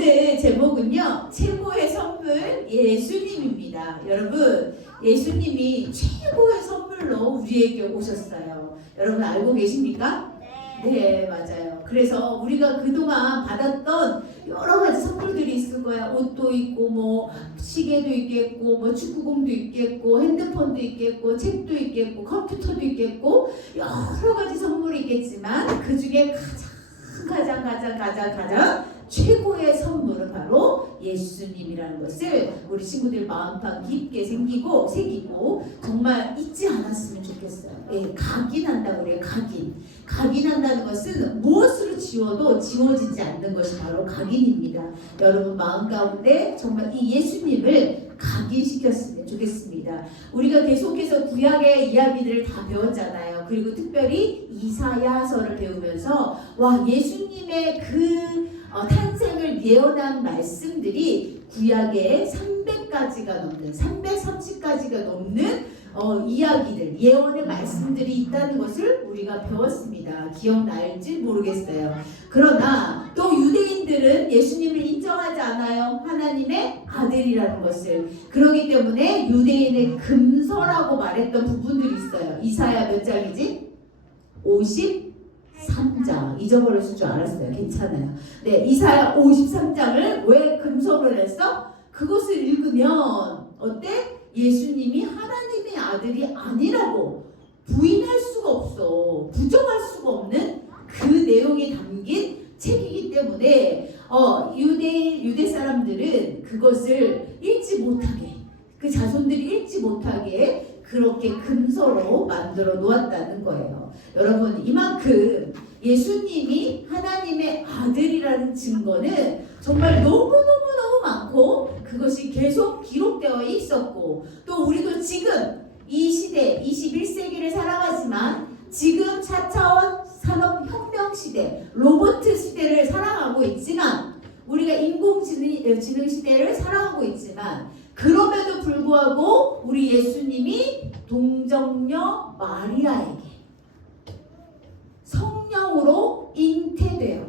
오늘 제목은요, 최고의 선물 예수님입니다. 여러분, 예수님이 최고의 선물로 우리에게 오셨어요. 여러분 알고 계십니까? 네, 맞아요. 그래서 우리가 그동안 받았던 여러 가지 선물들이 있을 거야. 옷도 있고, 뭐 시계도 있겠고, 뭐 축구공도 있겠고, 핸드폰도 있겠고, 책도 있겠고, 컴퓨터도 있겠고, 여러 가지 선물이 있겠지만 그 중에 가장 최고의 선물은 바로 예수님이라는 것을 우리 친구들 마음판 깊게 새기고 정말 잊지 않았으면 좋겠어요. 예, 각인한다고 그래요. 각인한다는 것은 무엇으로 지워도 지워지지 않는 것이 바로 각인입니다. 여러분 마음 가운데 정말 이 예수님을 각인시켰으면 좋겠습니다. 우리가 계속해서 구약의 이야기들을 다 배웠잖아요. 그리고 특별히 이사야서를 배우면서 와, 예수님의 그 탄생을 예언한 말씀들이 구약에 330가지가 넘는 이야기들, 예언의 말씀들이 있다는 것을 우리가 배웠습니다. 기억날지 모르겠어요. 그러나 또 유대인들은 예수님을 인정하지 않아요. 하나님의 아들이라는 것을. 그렇기 때문에 유대인의 금서라고 말했던 부분들이 있어요. 이사야 몇 장이지? 53장. 잊어버렸을 줄 알았어요. 괜찮아요. 네, 이사야 53장을 왜 금서로 했어? 그것을 읽으면 어때? 예수님이 하나님의 아들이 아니라고 부인할 수가 없어. 부정할 수가 없는 그 내용이 담긴 책이기 때문에 유대 사람들은 그것을 읽지 못하게, 그 자손들이 읽지 못하게 그렇게 금서로 만들어 놓았다는 거예요. 여러분, 이만큼 예수님이 하나님의 아들이라는 증거는 정말 너무너무 많고 그것이 계속 기록되어 있었고, 또 우리도 지금 이 시대 21세기를 살아가지만 지금 4차원 산업혁명 시대, 로봇 시대를 살아가고 있지만, 우리가 인공지능 시대를 살아가고 있지만, 그럼에도 불구하고 우리 예수님이 동정녀 마리아에게 성령으로 잉태되어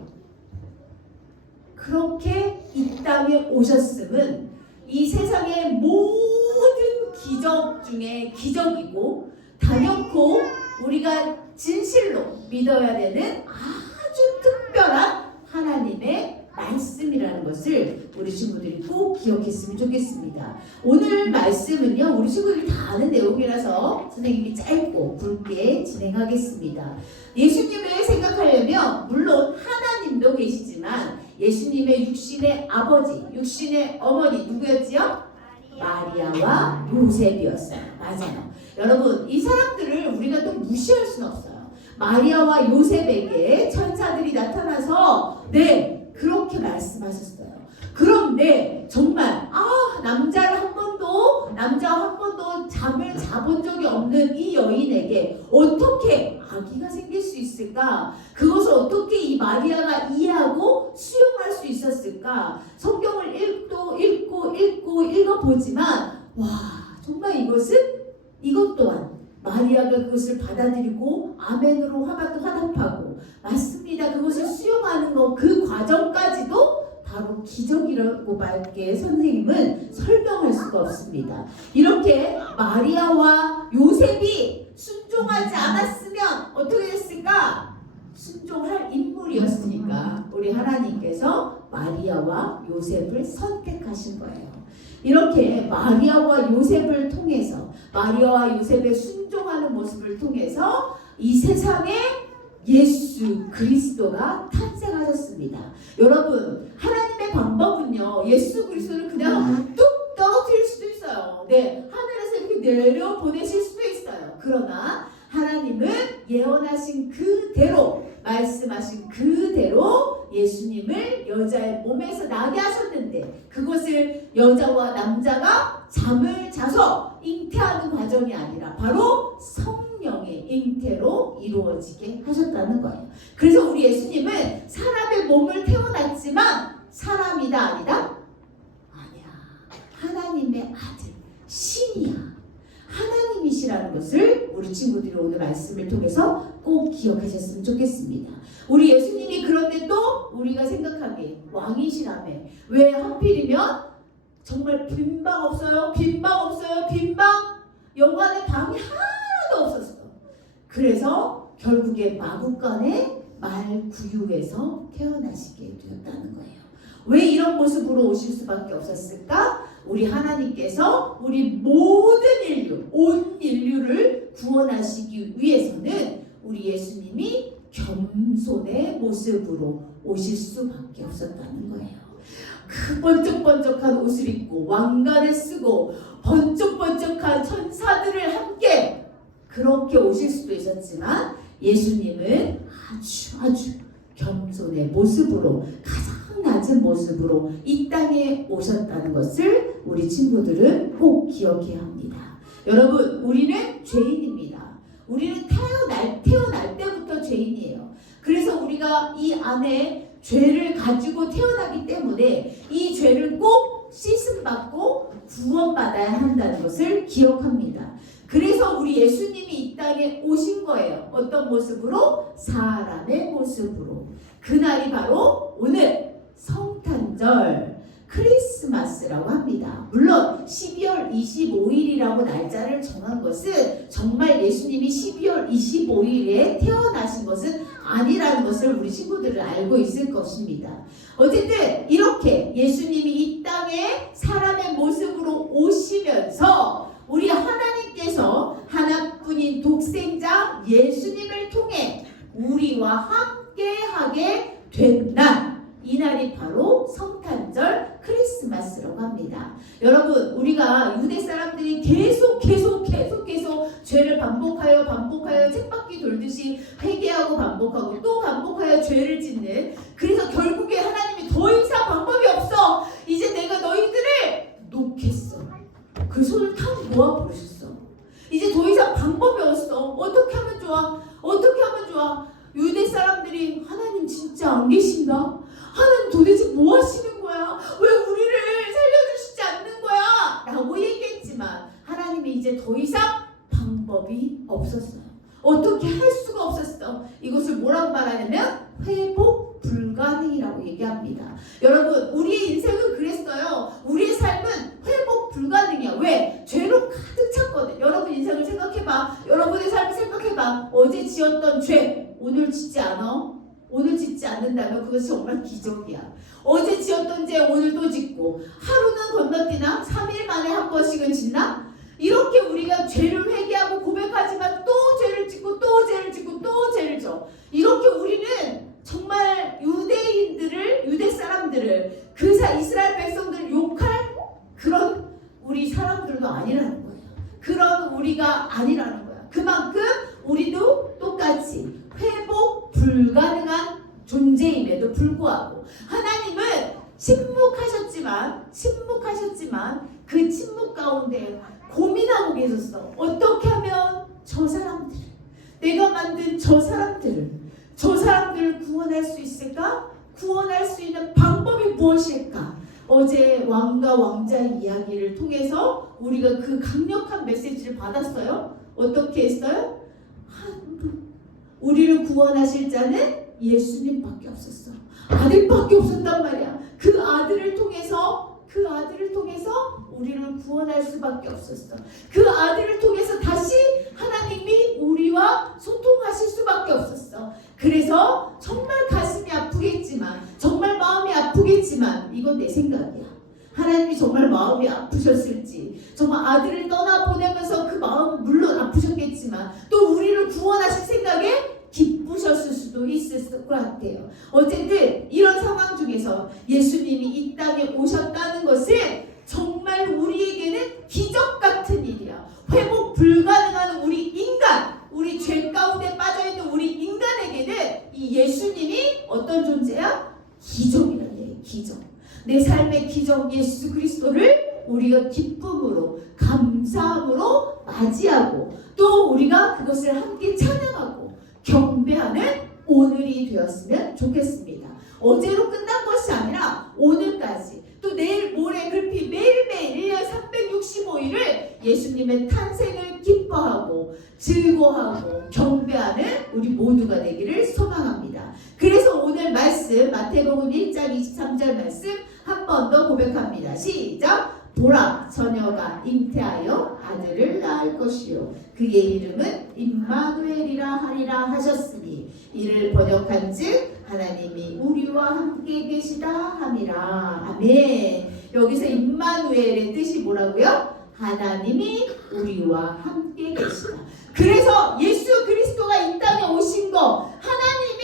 그렇게 이 땅에 오셨음은 이 세상의 모든 기적 중에 기적이고, 단연코 우리가 진실로 믿어야 되는 아주 특별한 하나님의 말씀이라는 것을 우리 친구들이 꼭 기억했으면 좋겠습니다. 오늘 말씀은요, 우리 친구들이 다 아는 내용이라서 선생님이 짧고 굵게 진행하겠습니다. 예수님을 생각하려면 물론 하나님도 계시지만 예수님의 육신의 아버지, 육신의 어머니 누구였지요? 마리아와 요셉이었어요. 맞아요. 여러분, 이 사람들을 우리가 또 무시할 수는 없어요. 마리아와 요셉에게 천사들이 나타나서 그렇게 말씀하셨어요. 그런데 정말 남자와 한 번도 잠을 자본 적이 없는 이 여인에게 어떻게 아기가 생길 수 있을까? 그것을 어떻게 이 마리아가 이해하고 수용할 수 있었을까? 성경을 읽어보지만 와, 정말 이것 또한 마리아가 그것을 받아들이고 아멘으로 화답하고 맞습니다, 그것을 수용하는 그 과정까지도 바로 기적이라고 말게 선생님은 설명할 수가 없습니다. 이렇게 마리아와 요셉이 순종하지 않았으면 어떻게 됐을까? 순종할 인물이었으니까 우리 하나님께서 마리아와 요셉을 선택하신 거예요. 이렇게 마리아와 요셉을 통해서, 마리아와 요셉의 순종하는 모습을 통해서 이 세상에 예수 그리스도가 탄생하셨습니다. 여러분, 하나님의 방법은요, 예수 그리스도를 그냥 뚝 떨어뜨릴 수도 있어요. 하늘에서 이렇게 내려 보내실 수도 있어요. 그러나 하나님은 예언하신 그대로, 말씀하신 그대로 예수님을 여자의 몸에서 나게 하셨는데, 그것을 여자와 남자가 잠을 자서 잉태하는 과정이 아니라 바로 성령의 잉태로 이루어지게 하셨다는 거예요. 그래서 우리 예수님은 사람의 몸을 태어났지만 사람이다 아니다? 아니야. 하나님의 아들, 신이야. 하나님이시라는 것을 우리 우리 친구들이 오늘 말씀을 통해서 꼭 기억하셨으면 좋겠습니다. 우리 예수님이 그런데 또 우리가 생각하기에 왕이시라며 왜 하필이면 정말 빈방 없어요? 빈방 없어요? 빈방? 영안에 방이 하나도 없었어. 그래서 결국에 마구간의 말구유에서 태어나시게 되었다는 거예요. 왜 이런 모습으로 오실 수밖에 없었을까? 우리 하나님께서 우리 모든 인류, 온 인류를 구원하시기 위해서는 우리 예수님이 겸손의 모습으로 오실 수밖에 없었다는 거예요. 그 번쩍번쩍한 옷을 입고 왕관을 쓰고 번쩍번쩍한 천사들을 함께 그렇게 오실 수도 있었지만 예수님은 아주 겸손의 모습으로 가장 낮은 모습으로 이 땅에 오셨다는 것을 우리 친구들은 꼭 기억해야 합니다. 여러분, 우리는 죄인입니다. 우리는 태어날 때부터 죄인이에요. 그래서 우리가 이 안에 죄를 가지고 태어나기 때문에 이 죄를 꼭 씻음받고 구원받아야 한다는 것을 기억합니다. 그래서 우리 예수님이 이 땅에 오신 거예요. 어떤 모습으로? 사람의 모습으로. 그날이 바로 오늘 성탄절 크리스마스라고 합니다. 물론 12월 25일이라고 날짜를 정한 것은 정말 예수님이 12월 25일에 태어나신 것은 아니라는 것을 우리 친구들은 알고 있을 것입니다. 어쨌든 이렇게 예수님이 이 땅에 사람의 모습으로 오시면서 우리 하나님께서 하나뿐인 독생자 예수님을 통해 우리와 함께하게 된 날, 이 날이 바로 성탄절 크리스마스라고 합니다. 여러분, 우리가 유대 사람들이 계속 죄를 반복하여 쳇바퀴 돌듯이 회개하고 반복하고 또 반복하여 죄를 짓는, 그래서 결국에 하나님이 더 이상 방법이 없어, 이제 내가 너희들을 놓겠어. 그 손을 탁 모아 부르셨어. 이제 더 이상 방법이 없어. 어떻게 하면 좋아? 유대 사람들이 하나님 진짜 안 계신가? 하나님 도대체 뭐 하시는 거야? 왜 우리를 살려주시지 않는 거야? 라고 얘기했지만 하나님이 이제 더 이상 방법이 없었어요. 어떻게 할 수가 없었어. 이것을 뭐라고 말하냐면 회복 불가능이라고 얘기합니다. 여러분, 우리의 인생은 그랬어요. 우리의 삶은 회복 불가능이야. 왜? 죄로 가득 찼거든. 여러분 인생을 생각해봐. 여러분의 삶을 생각해봐. 어제 지었던 죄 오늘 짓지 않아? 오늘 짓지 않는다면 그것이 정말 기적이야. 어제 지었던 죄 오늘 또 짓고, 하루는 건너뛰나? 3일 만에 한 번씩은 짓나? 이렇게 우리가 죄를 회개하고 고백하지만 또 죄를 짓고 또 죄를 짓고 또 죄를 져. 이렇게 우리는 정말 유대 사람들을, 이스라엘 백성들을 욕할 그런 우리 사람들도 아니라는 거예요. 그런 우리가 아니라는 거야. 그만큼 우리도 똑같이 회복 불가능한 존재임에도 불구하고 하나님은 침묵하셨지만 그 침묵 가운데 고민하고 계셨어. 어떻게 하면 내가 만든 저 사람들을 구원할 수 있을까? 구원할 수 있는 방법이 무엇일까? 어제 왕과 왕자의 이야기를 통해서 우리가 그 강력한 메시지를 받았어요. 어떻게 했어요? 우리를 구원하실 자는 예수님밖에 없었어. 아들밖에 없었단 말이야. 그 아들을 통해서 우리를 구원할 수밖에 없었어. 그 아들을 통해서 다시 하나님이 우리와 소통하실 수밖에 없었어. 그래서 정말 가슴이 아프겠지만, 정말 마음이 아프겠지만, 이건 내 생각이야. 하나님이 정말 마음이 아프셨을지, 정말 아들을 떠나보내면서 그 마음 물론 아프셨겠지만 또 우리를 구원하실 생각에 기쁘셨을 수도 있을 것 같아요. 어쨌든 이런 상황 중에서 예수님이 이 땅에 오셨다는 것은 정말 우리에게는 기적 같은 일이야. 회복 불가능한 우리 죄 가운데 빠져있는 우리 인간에게는 이 예수님이 어떤 존재야? 기적이라는 얘기야. 기적. 내 삶의 기적 예수 그리스도를 우리가 기쁨으로, 감사함으로 맞이하고 또 우리가 그것을 함께 찬양하고 경배하는 오늘이 되었으면 좋겠습니다. 어제로 끝난 것이 아니라 오늘까지, 또 내일 모레 그렇게 매일매일 1년 365일을 예수님의 탄생을 기뻐하고 즐거워하고 경배하는 우리 모두가 되기를 소망합니다. 그래서 오늘 말씀 마태복음 1장 23절 말씀 한 번 더 고백합니다. 시작! 보라, 처녀가 잉태하여 아들을 낳을 것이요 그의 이름은 임마누엘이라 하리라 하셨으니 이를 번역한즉 하나님이 우리와 함께 계시다 함이라. 아멘. 여기서 임마누엘의 뜻이 뭐라고요? 하나님이 우리와 함께 계시다. 그래서 예수 그리스도가 이 땅에 오신 거, 하나님이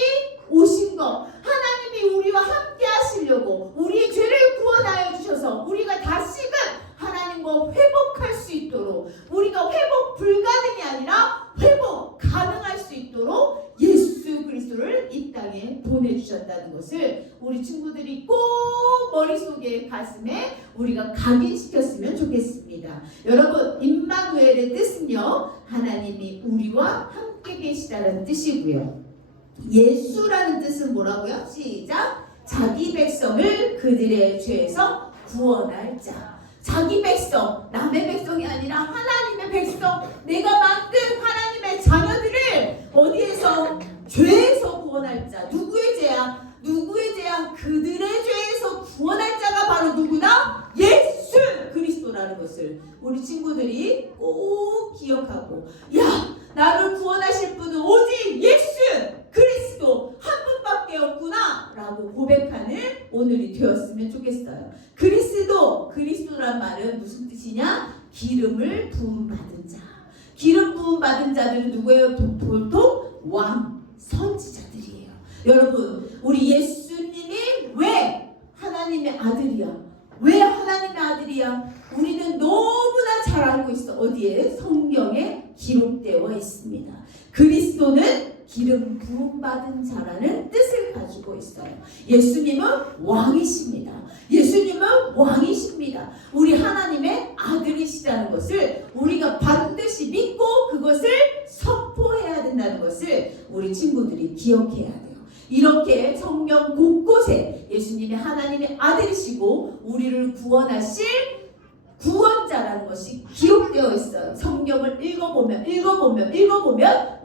오신 거, 하나님이 우리와 함께 하시려고 우리의 죄를 구원하여 주셔서 우리가 다시금 하나님과 회복할 수 있도록, 우리가 회복 불가능이 아니라 회복 가능할 수 있도록 예수 그리스도를 이 땅에 보내주셨다는 것을 우리 친구들이 꼭 머릿속에 가슴에 우리가 각인시켰으면 좋겠습니다. 여러분, 임마누엘의 뜻은요, 하나님이 우리와 함께 계시다는 뜻이고요. 예수라는 뜻은 뭐라고요? 시작! 자기 백성을 그들의 죄에서 구원할 자. 자기 백성, 남의 백성이 아니라 하나님의 백성, 내가 만든 하나님의 자녀들을 어디에서? 죄에서 구원할 자. 누구의 죄야? 누구의 죄야? 그들의 죄에서 구원할 자가 바로 누구다? 예수 그리스도라는 것을 우리 친구들이 꼭 기억하고, 야, 나를 구원하실 분은 오직 예수 그리스도 한 분밖에 없구나 라고 고백하는 오늘이 되었으면 좋겠어요. 그리스도란 말은 무슨 뜻이냐? 기름을 부음받은 자. 기름 부음받은 자들은 누구예요? 보통 왕, 선지자들이에요. 여러분, 우리 예수님이 왜 하나님의 아들이야? 왜 하나님의 아들이야? 우리는 너무나 잘 알고 있어. 어디에? 성경에 기록되어 있습니다. 그리스도는 기름 부음받은 자라는 뜻을 가지고 있어요. 예수님은 왕이십니다. 예수님은 왕이십니다. 우리 하나님의 아들이시라는 것을 우리가 반드시 믿고 그것을 선포해야 된다는 것을 우리 친구들이 기억해야 돼요. 이렇게 성경 곳곳에 예수님이 하나님의 아들이시고 우리를 구원하실 구원자라는 것이 기록되어 있어요. 성경을 읽어보면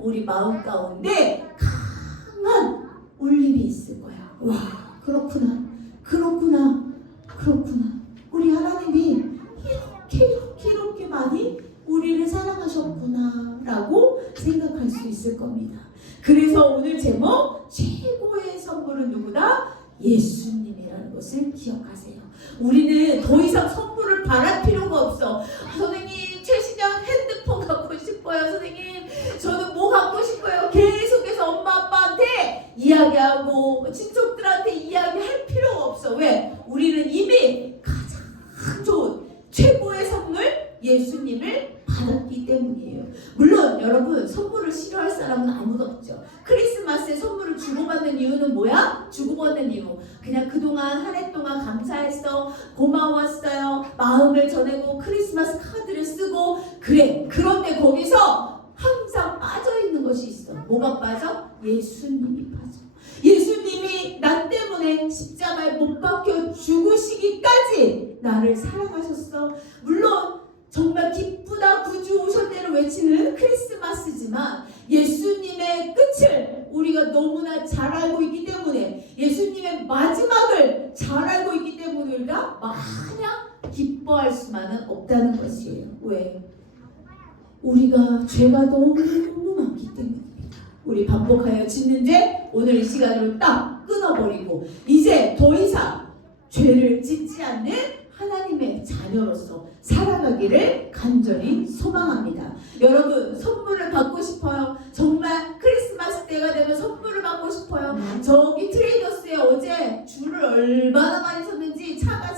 우리 마음 가운데 강한 울림이 있을 거야. 와, 그렇구나. 우리 하나님이 이렇게 많이 우리를 사랑하셨구나 라고 생각할 수 있을 겁니다. 그래서 오늘 제목, 최고의 선물은 누구다? 예수님이라는 것을 기억하세요. 우리는 더 이상 선물을 바랄 필요가 없어. 선생님, 최신형 핸드폰 갖고 싶어요. 선생님, 저는 뭐 갖고 싶어요. 계속해서 엄마 아빠한테 이야기하고 친척들한테 이야기할 필요가 없어. 왜? 우리는 이미 가장 좋은 최고의 선물 예수님을 받았기 때문이에요. 물론 여러분, 선물을 싫어할 사람은 아무도 없죠. 크리스마스에 선물을 주고받는 이유는 뭐야? 주고받는 이유, 그냥 그동안 한 해 동안 감사했어, 고마웠어요, 마음을 전하고 크리스마스 카드를 쓰고 그래. 그런데 거기서 항상 빠져있는 것이 있어. 뭐가 빠져? 예수님이 빠져. 예수님이 나 때문에 십자가에 못 박혀 죽으시기까지 나를 사랑하셨어. 물론 정말 기쁘다 구주 오셨네를 외치는 크리스마스지만 예수님의 끝을 우리가 너무나 잘 알고 있기 때문에, 예수님의 마지막을 잘 알고 있기 때문에 우리가 마냥 기뻐할 수만은 없다는 것이에요. 왜? 우리가 죄가 너무 많기 때문입니다. 우리 반복하여 짓는 죄, 오늘 이 시간으로 딱 끊어버리고 이제 더 이상 죄를 짓지 않는 하나님의 자녀로서 살아가기를 간절히 소망합니다. 여러분, 선물을 받고 싶어요? 정말 크리스마스 때가 되면 선물을 받고 싶어요? 저기 트레이더스에 어제 줄을 얼마나 많이 섰는지 차가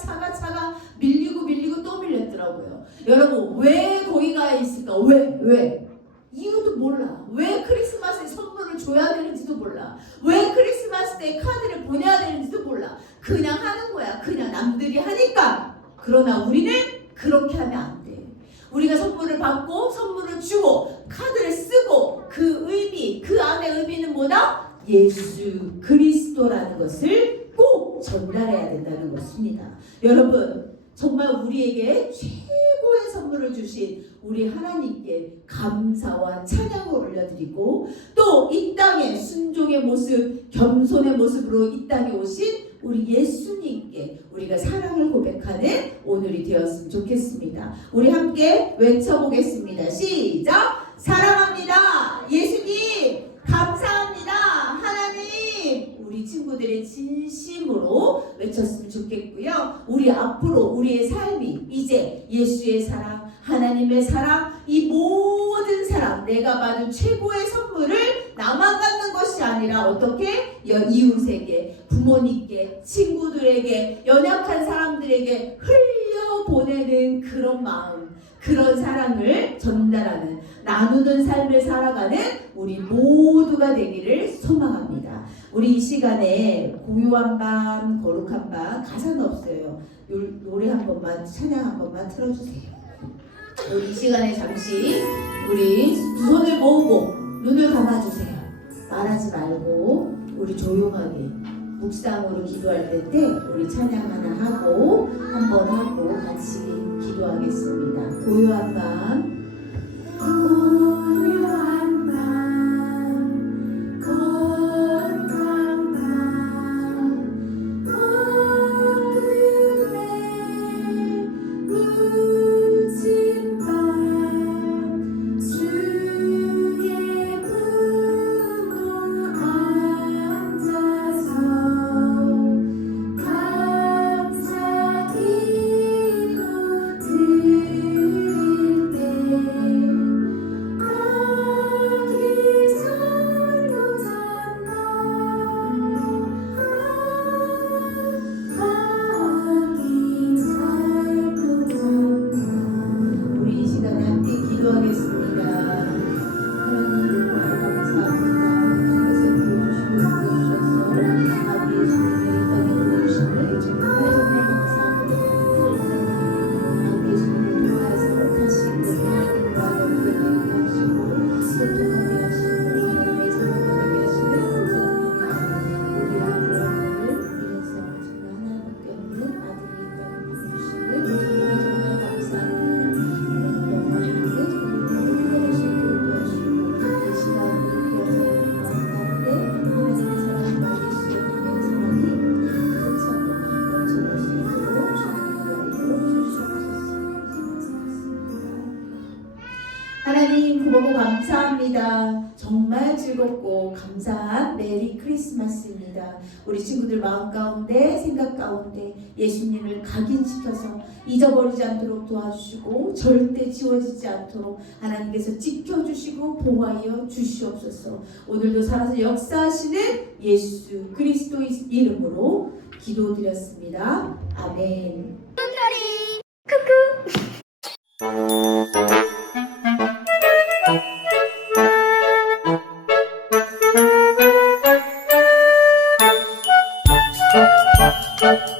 밀리고 또 밀렸더라고요. 여러분, 왜 거기가 있을까? 왜? 이유도 몰라. 왜 크리스마스에 선물을 줘야 되는지도 몰라. 왜 크리스마스 때 카드를 보내야 되는지도 몰라. 그냥 하는 거야. 그냥 남들이 하니까. 그러나 우리는 그렇게 하면 안 돼. 우리가 선물을 받고 선물을 주고 카드를 쓰고 그 의미, 그 안의 의미는 뭐다? 예수 그리스도라는 것을 꼭 전달해야 된다는 것입니다. 여러분, 정말 우리에게 최고의 선물을 주신 우리 하나님께 감사와 찬양을 올려드리고 또 이 땅에 순종의 모습, 겸손의 모습으로 이 땅에 오신 우리 예수님께 우리가 사랑을 고백하는 오늘이 되었으면 좋겠습니다. 우리 함께 외쳐보겠습니다. 시작! 사랑합니다. 예수님 감사합니다. 하나님, 우리 친구들의 진심으로 외쳤으면 좋겠고요. 우리 앞으로 우리의 삶이 이제 예수의 사랑, 하나님의 사랑, 이 모든 사랑, 내가 받은 최고의 선물을 나만 갖는 것이 아니라 어떻게? 이웃에게, 부모님께, 친구들에게, 연약한 사람들에게 흘려보내는 그런 마음, 그런 사랑을 전달하는, 나누는 삶을 살아가는 우리 모두가 되기를 소망합니다. 우리 이 시간에 고요한 밤, 거룩한 밤, 가사는 없어요. 노래 한 번만, 찬양 한 번만 틀어주세요. 우리 이 시간에 잠시 우리 두 손을 모으고 눈을 감아주세요. 말하지 말고 우리 조용하게 묵상으로 기도할 텐데 우리 찬양 하나 하고 한번 하고 같이 기도하겠습니다. 고요한 밤, 고요한 밤, 거룩한 밤, 어둠에 묻힌 밤, 주의 품으로 앉아서 감사 기도 드릴 때 아기살도 잔다, 아기살도 잔다. 우리 이 시간에 함께 기도하겠습니다. 하나님 감사합니다. 하나님께서 보여주시고 보여주셔서 아기 예수님의 이 땅에 보여주심을 정말 정말 감사합니다. 아기 예수님을 통하여서 다시 그 하나님과 연결되게 하시고 소통하게 하시고 하나님의 자녀가 되게 하시는 감사드립니다. 우리 아들을 위해서 정말 하나님밖에 없는 아들이 이 땅에 보여주심을 정말 정말 감사합니다. 영원히 함께 하나님 고맙고 감사합니다. 정말 즐겁고 감사한 메리 크리스마스입니다. 우리 친구들 마음 가운데 생각 가운데 예수님을 각인시켜서 잊어버리지 않도록 도와주시고 절대 지워지지 않도록 하나님께서 지켜주시고 보호하여 주시옵소서. 오늘도 살아서 역사하시는 예수 그리스도의 이름으로 기도드렸습니다. 아멘. 쿠쿠